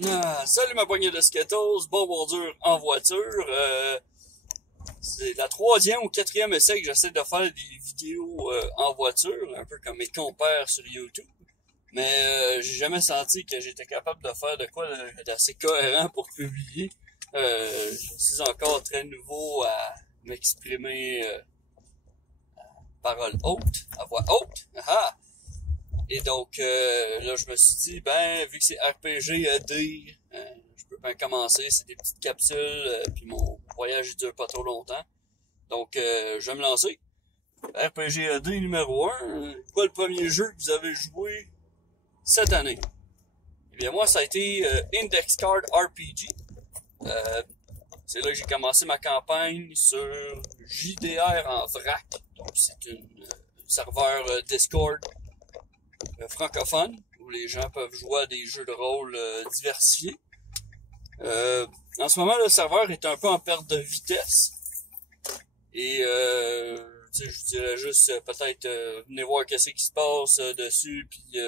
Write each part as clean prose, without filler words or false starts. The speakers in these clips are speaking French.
Salut ma poignée de Skittles, bon dur en voiture. C'est la troisième ou quatrième essai que j'essaie de faire des vidéos en voiture, un peu comme mes compères sur YouTube. Mais j'ai jamais senti que j'étais capable de faire de quoi d'assez cohérent pour publier. Je suis encore très nouveau à m'exprimer parole haute, à voix haute. Ah! Et donc, là, je me suis dit, vu que c'est RPG AD, je peux bien commencer. C'est des petites capsules, puis mon voyage il dure pas trop longtemps. Donc, je vais me lancer. RPG AD numéro 1. Quoi le premier jeu que vous avez joué cette année? Eh bien, moi, ça a été Index Card RPG. C'est là que j'ai commencé ma campagne sur JDR en vrac. Donc, c'est un serveur Discord francophone, où les gens peuvent jouer à des jeux de rôle diversifiés. En ce moment, le serveur est un peu en perte de vitesse. Et je dirais juste peut-être venez voir qu'est-ce qui se passe dessus, puis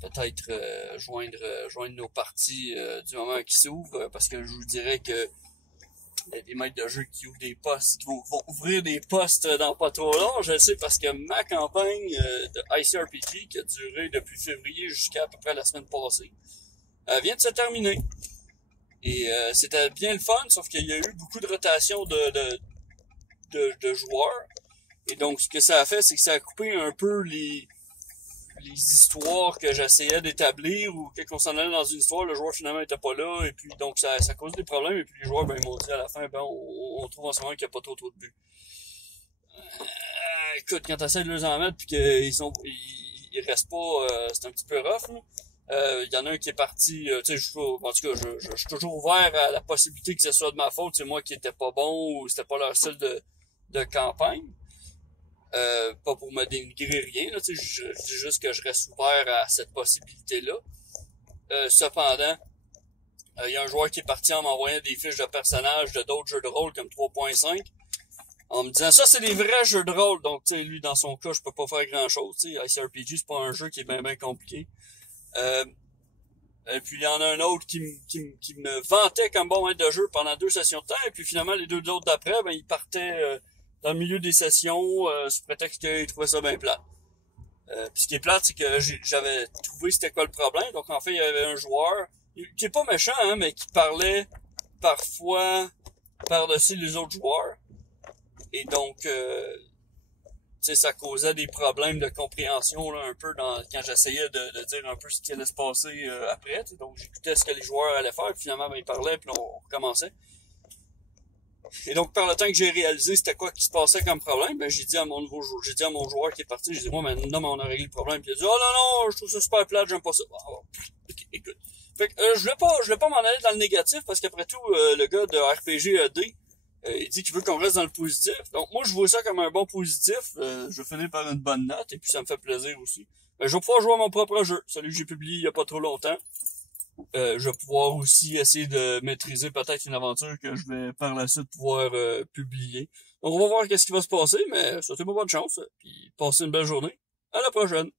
peut-être joindre nos parties du moment qui s'ouvrent, parce que je vous dirais que des maîtres de jeu qui ouvrent des postes, qui vont ouvrir des postes dans pas trop long, je le sais parce que ma campagne de ICRPG, qui a duré depuis février jusqu'à peu près la semaine passée, vient de se terminer. Et c'était bien le fun, sauf qu'il y a eu beaucoup de rotation de joueurs. Et donc, ce que ça a fait, c'est que ça a coupé un peu les histoires que j'essayais d'établir, ou quand on s'en allait dans une histoire, le joueur finalement était pas là, et puis donc ça cause des problèmes, et puis les joueurs ils m'ont dit à la fin, on trouve en ce moment qu'il n'y a pas trop de buts. Écoute, quand t'essaies de les en mettre, puis qu'ils restent pas, c'est un petit peu rough, là. Il y en a un qui est parti, tu sais, en tout cas, je suis toujours ouvert à la possibilité que ce soit de ma faute, c'est moi qui était pas bon, ou c'était pas leur style de campagne. Pas pour me dénigrer rien, là, je dis juste que je reste ouvert à cette possibilité-là. Cependant, il y a un joueur qui est parti en m'envoyant des fiches de personnages de d'autres jeux de rôle comme 3.5, en me disant ça c'est des vrais jeux de rôle. Donc tu sais, lui dans son cas je peux pas faire grand chose. ICRPG c'est pas un jeu qui est bien compliqué. Et puis il y en a un autre qui me vantait comme bon maître de jeu pendant 2 sessions de temps, et puis finalement les deux autres d'après, il partait dans le milieu des sessions sous prétexte qu'il trouvait ça bien plate. Puis ce qui est plate, c'est que j'avais trouvé c'était quoi le problème. Donc en fait, il y avait un joueur qui est pas méchant, hein, mais qui parlait parfois par-dessus les autres joueurs. Et donc ça causait des problèmes de compréhension là, un peu quand j'essayais de dire un peu ce qui allait se passer après. T'sais. Donc j'écoutais ce que les joueurs allaient faire, puis finalement ils parlaient, puis on recommençait. Et donc, par le temps que j'ai réalisé c'était quoi qui se passait comme problème, j'ai dit à mon joueur qui est parti, j'ai dit, moi, maintenant, on a réglé le problème. Puis il a dit, oh non, je trouve ça super plate, j'aime pas ça. Écoute. Fait que, je voulais pas m'en aller dans le négatif, parce qu'après tout, le gars de RPG AD, il dit qu'il veut qu'on reste dans le positif. Donc, moi, je vois ça comme un bon positif. Je vais finir par une bonne note, et puis ça me fait plaisir aussi. Je vais pouvoir jouer à mon propre jeu, celui que j'ai publié il y a pas trop longtemps. Je vais pouvoir aussi essayer de maîtriser peut-être une aventure que je vais par la suite pouvoir publier. Donc on va voir qu'est-ce qui va se passer, mais souhaitez-moi bonne chance, puis passez une belle journée. À la prochaine!